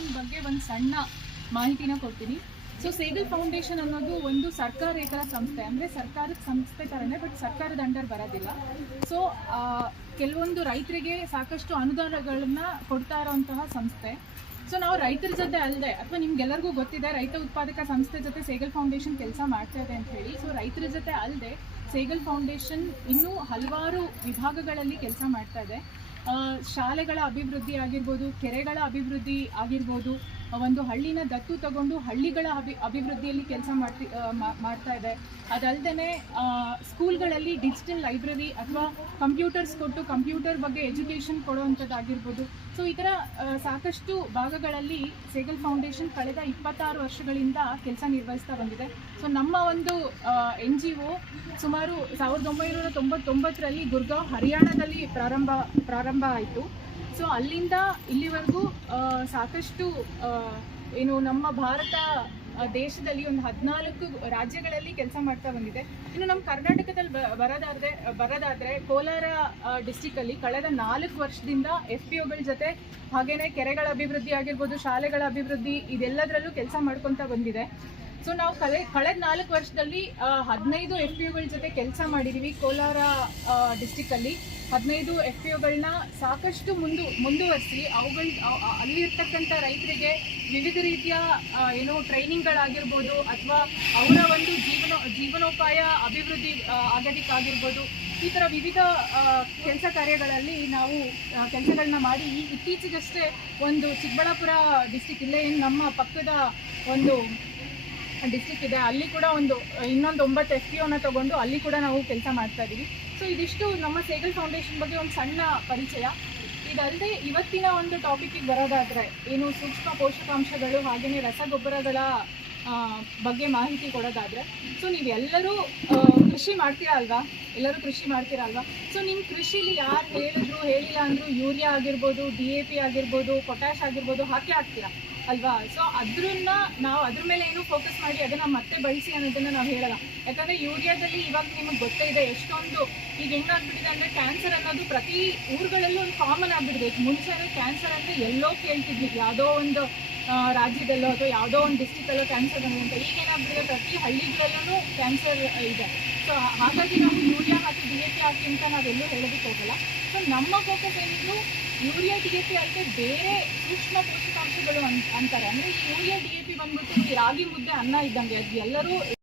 Foundation ಬಗ್ಗೆ ಒಂದು ಸಣ್ಣ ಮಾಹಿತಿನ ಕೊಡ್ತೀನಿ. ಸೊ ಸೇಗಲ್ ಫೌಂಡೇಶನ್ ಅನ್ನೋದು ಒಂದು ಸರ್ಕಾರೇತರ ಸಂಸ್ಥೆ, ಅಂದರೆ ಸರ್ಕಾರದ ಸಂಸ್ಥೆ ಥರನೇ, ಬಟ್ ಸರ್ಕಾರದ ಅಂಡರ್ ಬರೋದಿಲ್ಲ. ಸೊ ಕೆಲವೊಂದು ರೈತರಿಗೆ ಸಾಕಷ್ಟು ಅನುದಾನಗಳನ್ನ ಕೊಡ್ತಾ ಇರೋಂತಹ ಸಂಸ್ಥೆ. ಸೊ ನಾವು ರೈತರ ಜೊತೆ ಅಲ್ಲದೆ, ಅಥವಾ ನಿಮ್ಗೆಲ್ಲರಿಗೂ ಗೊತ್ತಿದೆ ರೈತ ಉತ್ಪಾದಕ ಸಂಸ್ಥೆ ಜೊತೆ ಸೇಗಲ್ ಫೌಂಡೇಶನ್ ಕೆಲಸ ಮಾಡ್ತಾ ಇದೆ ಅಂತ ಹೇಳಿ. ಸೊ ರೈತರ ಜೊತೆ ಅಲ್ಲದೆ ಸೇಗಲ್ ಫೌಂಡೇಶನ್ ಇನ್ನೂ ಹಲವಾರು ವಿಭಾಗಗಳಲ್ಲಿ ಕೆಲಸ ಮಾಡ್ತಾ ಇದೆ. ಶಾಲೆಗಳ ಅಭಿವೃದ್ಧಿ ಆಗಿರ್ಬೋದು, ಕೆರೆಗಳ ಅಭಿವೃದ್ಧಿ ಆಗಿರ್ಬೋದು, ಒಂದು ಹಳ್ಳಿನ ದತ್ತು ತಗೊಂಡು ಹಳ್ಳಿಗಳ ಅಭಿವೃದ್ಧಿಯಲ್ಲಿ ಕೆಲಸ ಮಾಡ್ತಾ ಇದೆ. ಅದಲ್ಲದೆ ಸ್ಕೂಲ್ಗಳಲ್ಲಿ ಡಿಜಿಟಲ್ ಲೈಬ್ರರಿ ಅಥವಾ ಕಂಪ್ಯೂಟರ್ಸ್ ಕೊಟ್ಟು ಕಂಪ್ಯೂಟರ್ ಬಗ್ಗೆ ಎಜುಕೇಷನ್ ಕೊಡುವಂಥದ್ದಾಗಿರ್ಬೋದು. ಸೊ ಈ ಥರ ಸಾಕಷ್ಟು ಭಾಗಗಳಲ್ಲಿ ಸೇಗಲ್ ಫೌಂಡೇಶನ್ ಕಳೆದ 26 ವರ್ಷಗಳಿಂದ ಕೆಲಸ ನಿರ್ವಹಿಸ್ತಾ ಬಂದಿದೆ. ಸೊ ನಮ್ಮ ಒಂದು NGO ಸುಮಾರು 1999ರಲ್ಲಿ ಗುರ್ಗಾಂವ್ ಹರಿಯಾಣದಲ್ಲಿ ಪ್ರಾರಂಭ ಆಯಿತು. ಸೊ ಅಲ್ಲಿಂದ ಇಲ್ಲಿವರೆಗೂ ಸಾಕಷ್ಟು ನಮ್ಮ ಭಾರತ ದೇಶದಲ್ಲಿ ಒಂದು 14 ರಾಜ್ಯಗಳಲ್ಲಿ ಕೆಲಸ ಮಾಡ್ತಾ ಬಂದಿದೆ. ಇನ್ನು ನಮ್ಮ ಕರ್ನಾಟಕದಲ್ಲಿ ಬರೋದಾದ್ರೆ ಕೋಲಾರ ಡಿಸ್ಟಿಕಲ್ಲಿ ಕಳೆದ 4 ವರ್ಷದಿಂದ FPOಗಳ ಜೊತೆ, ಹಾಗೇನೆ ಕೆರೆಗಳ ಅಭಿವೃದ್ಧಿ ಆಗಿರ್ಬೋದು, ಶಾಲೆಗಳ ಅಭಿವೃದ್ಧಿ, ಇದೆಲ್ಲದರಲ್ಲೂ ಕೆಲಸ ಮಾಡ್ಕೊತಾ ಬಂದಿದೆ. ಸೊ ನಾವು ಕಳೆದ 4 ವರ್ಷದಲ್ಲಿ 15 FPOಗಳ ಜೊತೆ ಕೆಲಸ ಮಾಡಿದ್ದೀವಿ. ಕೋಲಾರ ಡಿಸ್ಟಿಕಲ್ಲಿ 15 FPOಗಳನ್ನ ಸಾಕಷ್ಟು ಮುಂದುವರಿಸಿ ಅಲ್ಲಿರ್ತಕ್ಕಂಥ ರೈತರಿಗೆ ವಿವಿಧ ರೀತಿಯ ಟ್ರೈನಿಂಗ್ಗಳಾಗಿರ್ಬೋದು, ಅಥವಾ ಅವರ ಒಂದು ಜೀವನೋಪಾಯ ಅಭಿವೃದ್ಧಿ ಆಗೋದಕ್ಕಾಗಿರ್ಬೋದು, ಈ ಥರ ವಿವಿಧ ಕೆಲಸ ಕಾರ್ಯಗಳಲ್ಲಿ ನಾವು ಕೆಲಸಗಳನ್ನ ಮಾಡಿ ಇತ್ತೀಚೆಗಷ್ಟೇ ಒಂದು ಚಿಕ್ಕಬಳ್ಳಾಪುರ ಡಿಸ್ಟಿಕ್, ಇಲ್ಲೇ ಏನು ನಮ್ಮ ಪಕ್ಕದ ಒಂದು ಡಿಸ್ಟಿಕ್ ಇದೆ, ಅಲ್ಲಿ ಕೂಡ ಇನ್ನೊಂದು 9 FPOನ ತಗೊಂಡು ಅಲ್ಲಿ ಕೂಡ ನಾವು ಕೆಲಸ ಮಾಡ್ತಾ ಇದ್ದೀವಿ. ಸೊ ಇದಿಷ್ಟು ನಮ್ಮ ಸೇಗಲ್ ಫೌಂಡೇಶನ್ ಬಗ್ಗೆ ಒಂದು ಸಣ್ಣ ಪರಿಚಯ. ಇದಲ್ಲದೆ ಇವತ್ತಿನ ಒಂದು ಟಾಪಿಕ್ಕಿಗೆ ಬರೋದಾದರೆ ಸೂಕ್ಷ್ಮ ಪೋಷಕಾಂಶಗಳು ಹಾಗೆಯೇ ರಸಗೊಬ್ಬರಗಳ ಬಗ್ಗೆ ಮಾಹಿತಿ ಕೊಡೋದಾದರೆ, ಸೊ ನೀವೆಲ್ಲರೂ ಕೃಷಿ ಮಾಡ್ತೀರಾ ಅಲ್ವಾ? ಸೊ ನಿಮ್ಮ ಕೃಷಿಲಿ ಯಾರು ಹೇಳಿಲ್ಲ ಅಂದರೂ ಯೂರಿಯಾ ಆಗಿರ್ಬೋದು, DAP ಆಗಿರ್ಬೋದು, ಪೊಟ್ಯಾಶ್ ಆಗಿರ್ಬೋದು ಹಾಕ್ತೀರಾ ಅಲ್ವಾ? ಸೊ ನಾವು ಅದ್ರ ಮೇಲೆ ಏನು ಫೋಕಸ್ ಮಾಡಿ ಅದನ್ನು ಮತ್ತೆ ಬಳಸಿ ಅನ್ನೋದನ್ನು ನಾವು ಹೇಳಲ್ಲ. ಯಾಕಂದರೆ ಯೂರಿಯಾದಲ್ಲಿ ಇವಾಗ ನಿಮಗೆ ಗೊತ್ತೇ ಇದೆ ಎಷ್ಟೊಂದು ಈಗ ಹೆಂಗಾಗ್ಬಿಟ್ಟಿದೆ ಅಂದರೆ, ಕ್ಯಾನ್ಸರ್ ಅನ್ನೋದು ಪ್ರತಿ ಊರುಗಳಲ್ಲೂ ಒಂದು ಕಾಮನ್ ಆಗಿಬಿಟ್ಟಿದೆ. ಮುಂಚೆ ಕ್ಯಾನ್ಸರ್ ಅಂದರೆ ಎಲ್ಲೋ ಕೇಳ್ತಿದ್ವಿ, ಯಾವುದೋ ಒಂದು ರಾಜ್ಯದಲ್ಲೋ ಅಥವಾ ಯಾವುದೋ ಒಂದು ಡಿಸ್ಟಿಕಲ್ಲೋ ಕ್ಯಾನ್ಸರ್ ಬಂದಿದೆ ಅಂತ. ಈಗ ಏನಾಗ್ಬಿಟ್ಟಿದೆ, ಪ್ರತಿ ಹಳ್ಳಿಗಳಲ್ಲೂ ಕ್ಯಾನ್ಸರ್ ಇದೆ. ಸೊ ಹಾಗಾಗಿ ನಾವು ಯೂರಿಯಾ ಹಾಕಿ DAP ಹಾಕಿ ಅಂತ ನಾವೆಲ್ಲೂ ಹೇಳೋದಕ್ಕೆ ಹೋಗಲ್ಲ. ಸೊ ನಮ್ಮ ಫೋಕಸ್ ಏನಿದ್ರು ಯೂರಿಯಾ DAP ಅಲ್ಲದೆ ಬೇರೆ ಸೂಕ್ಷ್ಮ ಪೋಷಕಾಂಶಗಳು ಅಂತಾರೆ. ಅಂದರೆ ಈ ಯೂರಿಯಾ DAP ಬಂದ್ಬಿಟ್ಟು ಈ ರಾಗಿ ಮುದ್ದೆ ಅನ್ನ ಇದ್ದಂಗೆ, ಅದು ಎಲ್ಲರೂ